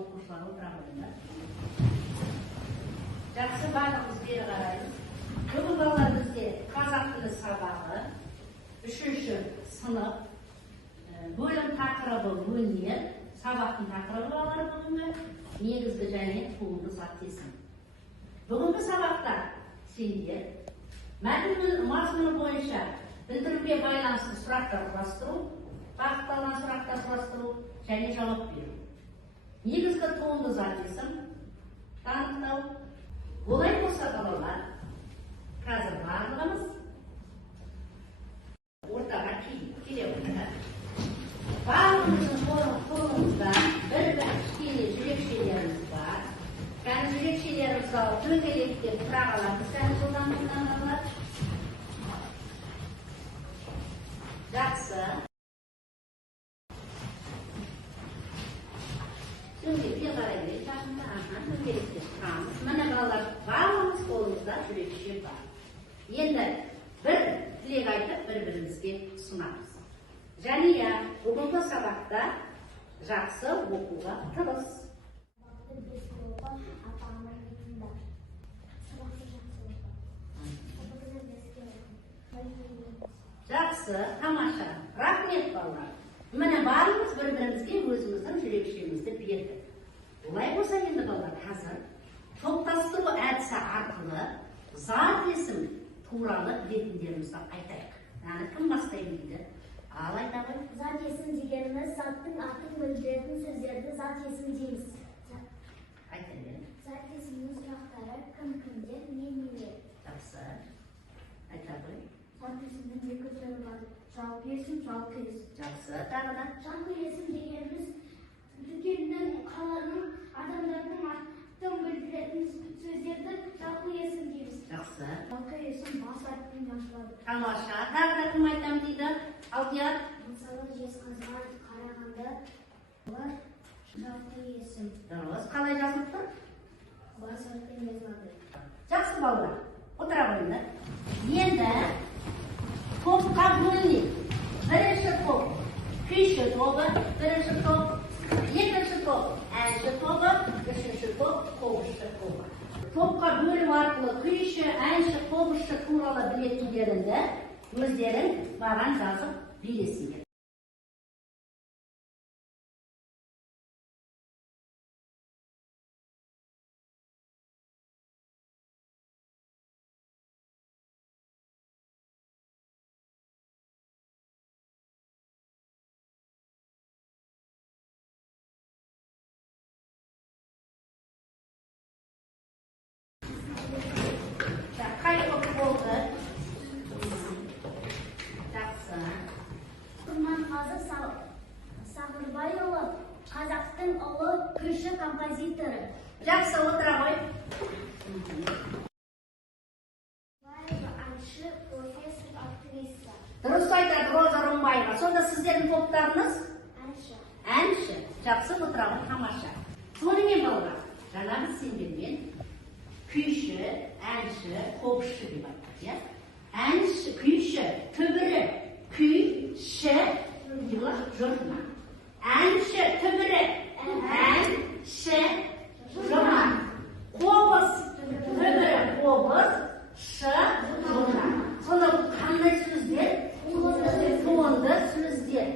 оқушылар отыра қойыңдар. Жақсы, барлығымыз бері қараймыз. Бүгін балалар бізде қазақ тілі сабағы, 3-ші сынып, бөлім тақырыбы өнер, сабақтың тақырыбы балалар бүгінгі негізгі және туынды зат есім. Бүгінгі сабақта сендер мәтіннің мазмұны бойынша білдіруге байланысты сұрақтар құрастыру, бағытталған сұрақтар құрастыру және жауап беру. Негізгі туынды зат есім танықтау. Олай болса балалар, қазір барлығымыз ортаға келе отырайық. Барлығымыздың қолымызда бір-бір кішкене жүрекшелеріміз бар. Кәні жүрекшелеріміз алып дөңгелектен тұра қаламыз. Кәні жылдан қолданылар. Жақсы. Дөңгелектен қарай берейік. Жақында дөңгелектен тұрамыз. Міне балалар, барлығымыз қолымызда жүрекше бар. Енді бір тілек айтып бір-бірімізге ұсынамыз. Жәния, бүгінгі сабақта жақсы оқуға тырыс. Жақсы, тамаша. Рахмет балалар. Міне барлығымыз бір-бірімізге өзіміздің жүрекшемізді бердік. Олай болса енді балалар, қазір топтастыру әдісі арқылы зат есім туралы білетіндерімізді айтайық. Яғни кім бастай білді? Ал айта ғой. Зат есім дегеніміз заттың атын білдіретін сөздерді зат есім дейміз. Айта бер. Зат есімнің сұрақтары кім кімдер, не нелер. Жақсы. Айта ғой. Зат есімнің екі түрі бар. Жалпы есім, жалпы есім. Жақсы. Тағы да. Жалпы есім дегеніміз дүкеннің, қаланың, адамдардың атын білдіретін сөздерді жалпы есім дейміз. Жақсы. Жалпы есім бас әріппен ашылады. Тамаша. Тағы да кім айтам дейді? Алдияр. Мысалы, жезқазған, Қарағанды бар жалпы есім. Дұрыс. Қалай жазылып тұр? Бас әріппен жазылады. Жақсы балалар. Отыра қойыңдар. Енді топқа бөлінейік. Бірінші топ күйші тобы, бірінші топ, екінші топ әнші тобы, үшінші топ қобызшы тобы. Топқа бөлу арқылы күйші, әнші, қобызшы туралы білетіндеріңді өздерің маған жазып бересіңдер. Қай топ болды? Жақсы. Құрманғазы Сағырбайұлы қазақтың ұлы күйші композиторы. Жақсы, отыра ғой. Әнші, профессор, актриса. Дұрыс айтады Роза Рымбаева. Сонда сіздердің топтарыңыз? Әнші. Әнші. Жақсы, отыра ғой, тамаша. Сонымен балалар, жаңа біз сендермен күйші, әнші, қобызшы деп айттық, иә? Әнші, күйші, түбірі, күйші, жұртма. Әнші, түбірі, әнші, жұртма. Қобыз, түбірі, қобыз, шы, жұртма. Сонда қандай сөздер? Туынды сөздер.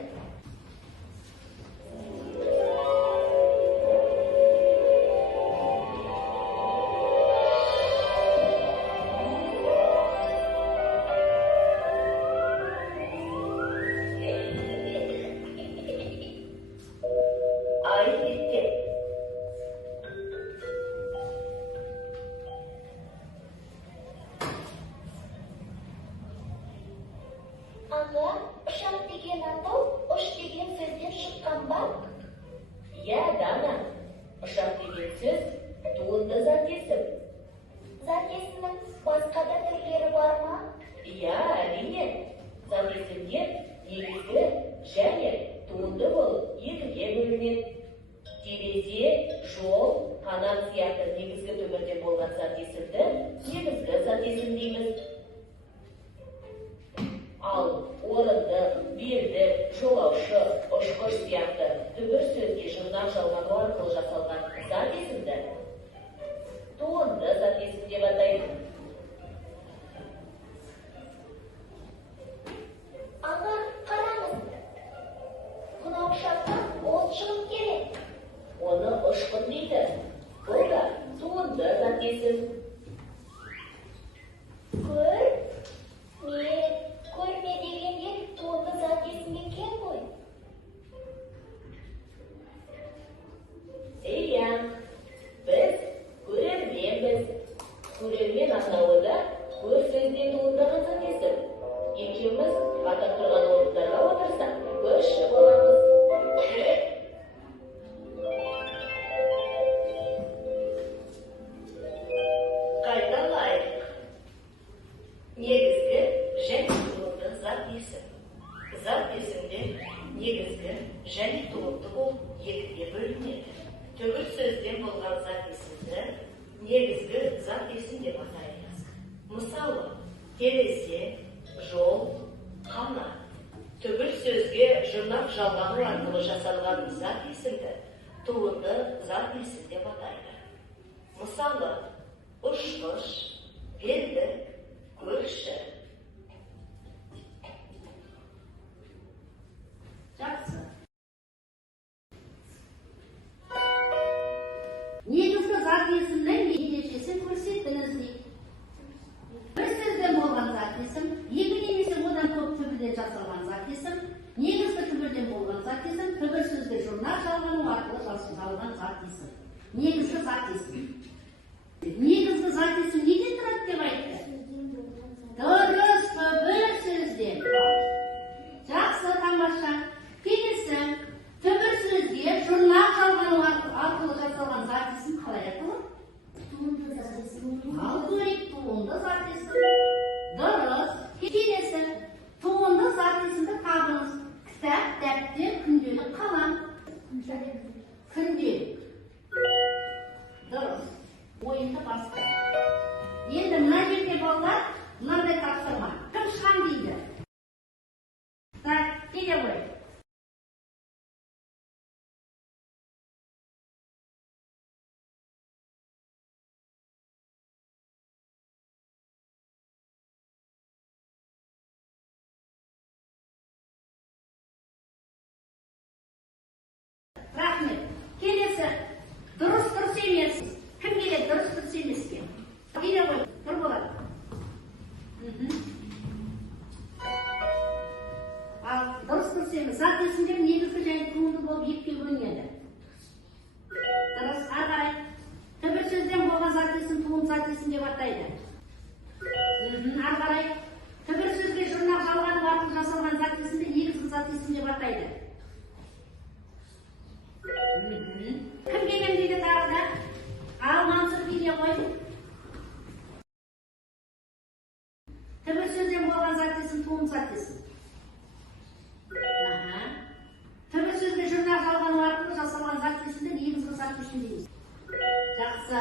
негізгі және толықты болып екіге бөлінеді. Төгіл сөзден болған зат есімді негізгі зат есім деп атаймыз. Мысалы, терезе, жол, қана. Төгіл сөзге жұрнақ жалғану арқылы жасалған зат есімді туынды зат есім деп атайды. Мысалы, ұшқыш, белдік, көрші. Жақсы. Негізгі зат есімнің ерекшесін көрсетіңіз дейді. Бір сөзден болған зат есім, екі немесе одан көп түбірден жасалған зат есім, негізгі түбірден болған зат есім, түбір сөзге жұрнақ жалғану арқылы жасалған зат есім. Негізгі зат есім. Негізгі зат есім неден тұрады деп айтты? Дұрыс, түбір сөзден. Жақсы, тамаша. Келесі, түбір сөзге жұрнақ жалғану арқылы жасалған зат есім қалай аталады? Туынды зат есім. Ал көрейік, туынды зат есім. Дұрыс. Келесі, туынды зат есімді табыңыз. Кітап, дәптер, күнделік, қалам. Күнделік. Дұрыс. Ойынды басқа. Енді мына жерде балалар, мынандай тапсырма. Кім шығам дейді? Так, келе ғой. Рахмет. Келесі, дұрыс емес. Кім келеді дұрыс емеске? Келе ғой, бір болады. Ал дұрыс емес. Зат есімдер негізгі және туынды болып екіге бөлінеді. Дұрыс, ағай. Түбір сөзден болған зат есім туынды зат есім деп атайды. Ағай. Түбір сөзге жұрнақ жалғану арқылы жасалған зат есімді негізгі зат есім деп атайды. Кім келем дейді тағы да? Ал Мансұр келе ғой. Түбір сөзден болған зат есім туынды зат есім. Түбір сөзге жұрнақ жалғану арқылы жасалған зат есімді негізгі зат есім дейміз. Жақсы.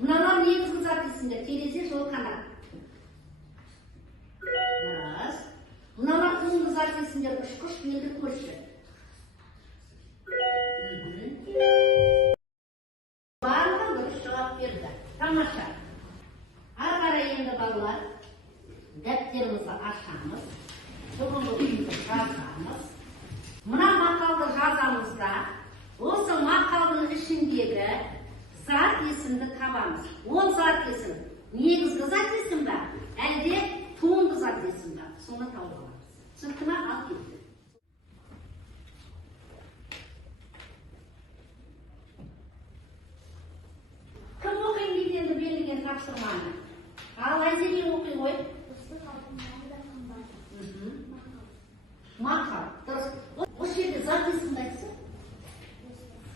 Мыналар негізгі зат есімдер. Терезе, жол, қанат. Дұрыс. Мыналар туынды зат есімдер. Ұшқыш, белдік, көрші. Барлығы дұрыс жауап берді. Тамаша. Ары қарай енді балалар, дәптерімізді ашамыз. Бүгінгі күнді жазамыз. Мына мақалды жазамызда, осы мақалдың ішіндегі зат есімді табамыз. Ол зат есім негізгі зат есім бе, әлде туынды зат есім бе? Соны тауып аламыз. Түсінікті ме? Ал кетті. Кім оқиын дейді енді берілген тапсырманы? Ал Айзере оқи ғой. Мақал. Дұрыс. Осы жерде зат есімді айтсын?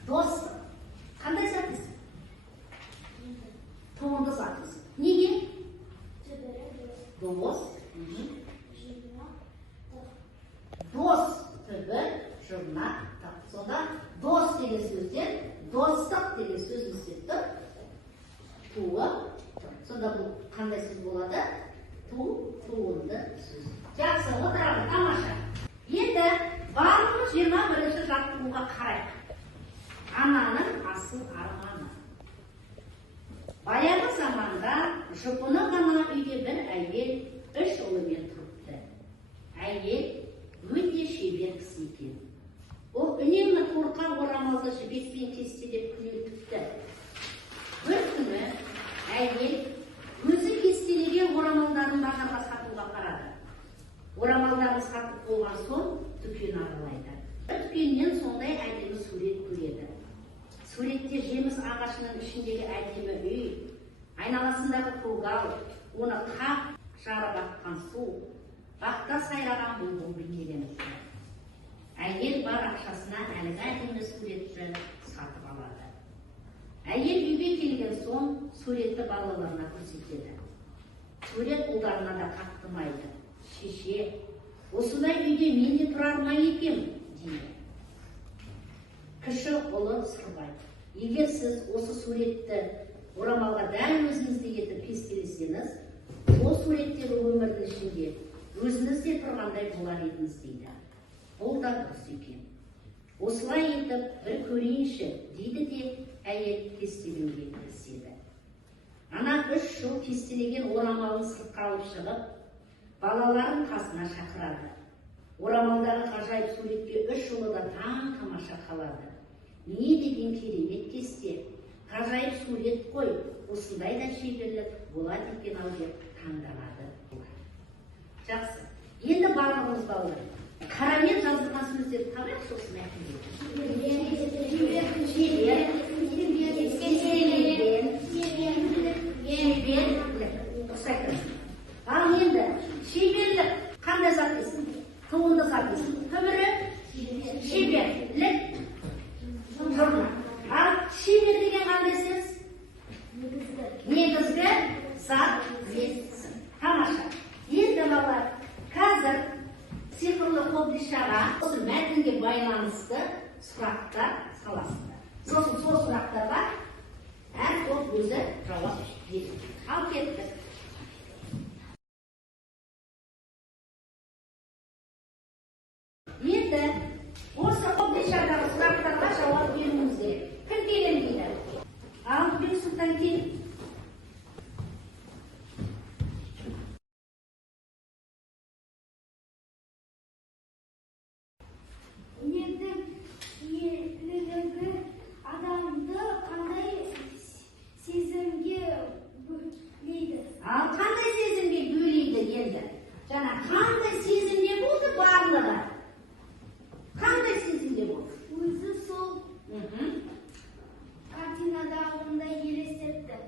Дос. Қандай зат есім? Туынды зат есім. Неге? Дос. Дос. Түбір, жұрнақ. Сонда дос деген сөзден достық деген сөз есептір. Туы. Сонда бұл қандай сөз болады? Туынды сөз. Жақсы, отырады, тамаша. Енді барлығы 21-ші жаттығуға қарайық. Ананың асыл арманы. Баяғы заманда жұпыны ғана үйде бір әйел 3 ұлымен тұрыпты. Әйел өте шебер кісі екен. Ол үнемі торқа орамалды жібекпен кестелеп күнелтіпті. Бір күні әйел өзі кестелеген орамалдарын базарға сатуға қарады. Орамалдарын сатып болған соң дүкен аралайды. Дүкеннен сондай әдемі сурет көреді. Суретте жеміс ағашының ішіндегі әдемі үй, айналасындағы көгал, оны қақ жарып аққан су, бақта сайраған бұлбұл бейнеленіпті. Әйел бар ақшасына әлгі әдемі суретті сатып алады. Әйел үйге келген соң суретті балаларына көрсетеді. Сурет ұлдарына да қақтымайды. Шеше, осындай үйде мен де тұрар ма екем ұлы Сырбай. Егер сіз осы суретті орамалға дәл өзіңіздей етіп кестелесеңіз, ол суреттегі өмірдің ішінде өзіңіз де тұрғандай болар едіңіз дейді. Бұл да дұрыс екен. Осылай етіп бір көрейінші дейді де әйел кестелеуге кіріседі. Ана 3 жыл кестелеген орамалын сыртқа алып шығып, балаларын қасына шақырады. Орамалдағы ғажайып суретке 3 жылы да таң тамаша қалады. Не деген керемет кесте, ғажайып сурет қой, осындай да шеберлік болады екен ау деп таңданады. Жақсы. Енді барлығымыз балалар. Қарамен жазылған сөздерді қарайықшы осы ал енді шеберлік қандай зат дейсің? Туынды зат дейсің. Түбірі шеберлік тұрмақ. Ал шебер деген қандай сөз? Негізгі зат дейсің. Тамаша. Енді балалар, қазір цифрлы қобдишаға осы мәтінге байланысты сұрақтар саласыздар. Сосын сол сұрақтарға әр топ өзі жауап береді. Ал кеттік. Енді осы қобдишадағы сұрақтарға жауап беруіміз керек. Кім келем дейді? Ал Бексұлтан кел. Ерлігі адамды қандай сезімге бөлейді? Ал қандай сезімге бөлейді енді? Жаңа қандай сезімде болды барлығы? Қандай сезімде болды? Өзі сол картинадағындай елестетті.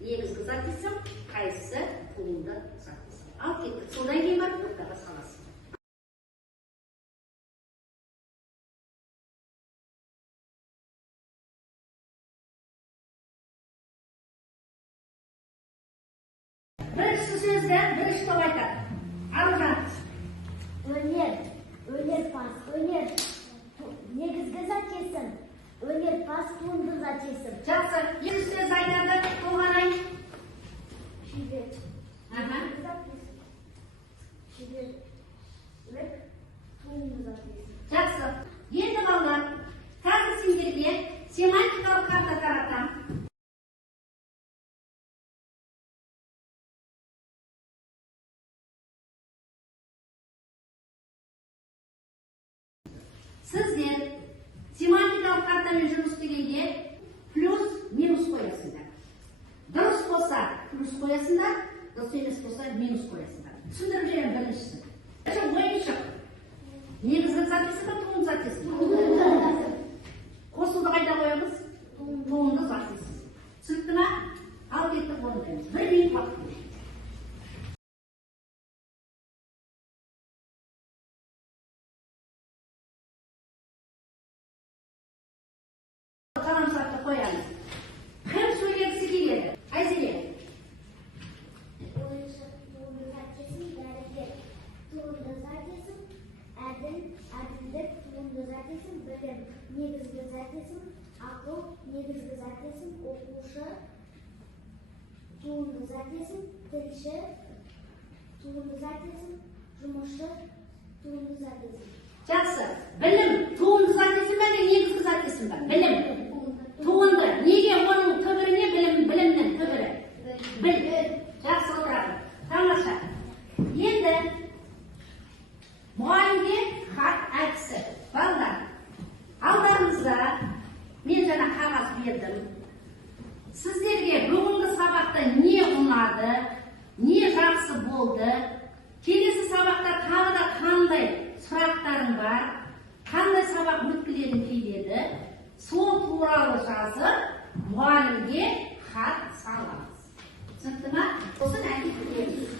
негізгі зат есім, қайсысы туынды зат есім. Ал кеттік, содан кейін барып ортаға саласың. Бірінші сөзді бірінші топ айтады. Аружан. Өнерпаз, негізгі зат есім. Өнерпаз, туынды зат есім. Жақсы. Екінші сөз айтады, толғанай. Шебер. Аха. Шеберлік, туынды зат есім. Жақсы. Енді балалар, қазір сендерге семантикалық карта таратамын. Сіздер семантикалық картамен жұмыс істегенде плюс, минус қоясыңдар. Дұрыс болса плюс қоясыңдар, дұрыс емес болса минус қоясыңдар. Түсіндіріп жіберемін біріншісін. Ойыншық. Негізгі зат есім бе, туынды зат есім? Қосуды қайда қоямыз? Туынды зат есім. Түсінікті ме? Ал кеттік орындаймыз. Бір минут уақыт. Қаламсапты қоямыз. Кім сөйлегісі келеді? Айзере. Ойыншық, туынды зат есім. Дәрігер, туынды зат есім. Әділдік, туынды зат есім. Білім, негізгі зат есім. Ақыл, негізгі зат есім. Оқушы, туынды зат есім. Тілші, туынды зат есім. Жұмысшы, туынды зат есім. Жақсы. Білім, туынды зат есім бе, негізгі зат есім бе? Білім. Туынды. Неге оның түбіріне білімнің түбірі? Біл. Жақсы отырады. Тамаша. Енді мұғалімге хат әдісі. Балалар, алдарыңызда мен жаңа қағаз бердім. Сіздерге бүгінгі сабақта не ұнады, не жақсы болды, келесі сабақта тағы да қандай сұрақтарың бар, қандай сабақ өткілерің келеді, сол туралы жазып, мұғалімге хат саламыз. Түсінікті ме? Сосын әдет көреміз.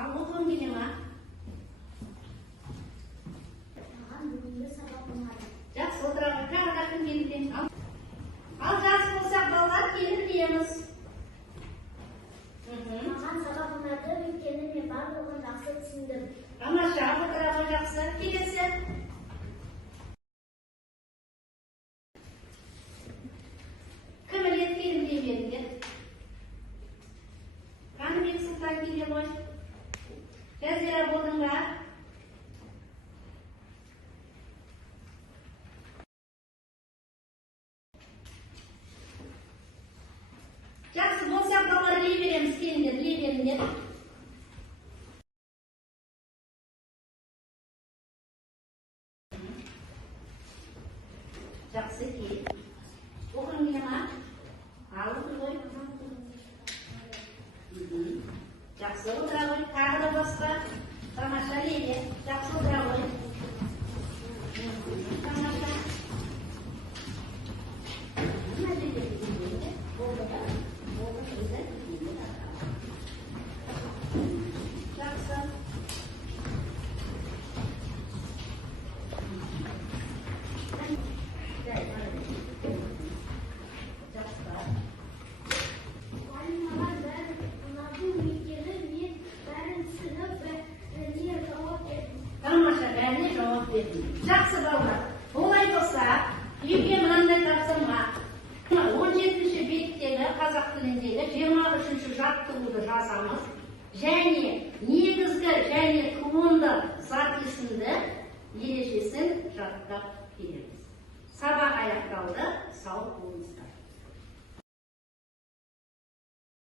Ал оқығың келе ма? Маған бүгінгі сабақ ұнады. Жақсы отырады. Тағы да кім келді? Ал жас болсақ балалар келіп дейміз. Маған сабақ ұнады, өйткені мен барлығын жақсы түсіндім. Тамаша, отырады жақсы. Келесі. Кім біледі келіп деймедіңдер? Қаныбек Сұлтан келе ғой. Жазира болдың ба? Жақсы болсақ балалар іле береміз, келіңдер, іле беріңдер. Жақсы кел. Оқығың келе ма? Ал оқы ғой. Жақсы отыра ғой. Тағы да басқа. Тамаша Лейле. Жақсы отыра ғой. Тамаша. Жақсы. Мұғалім маған бәрін ұнады, өйткені мен бәрін түсініп, бәріне жауап бердім. Тамаша, бәріне жауап бердім. Жақсы балалар. Олай болса, үйге мынандай тапсырма. 17-ші беттегі қазақ тіліндегі 23-ші жаттығуды жазамыз. Және негізгі және туынды зат есімді ережесін жаттап келеміз. Сабақ аяқталды. Сау болыңыздар.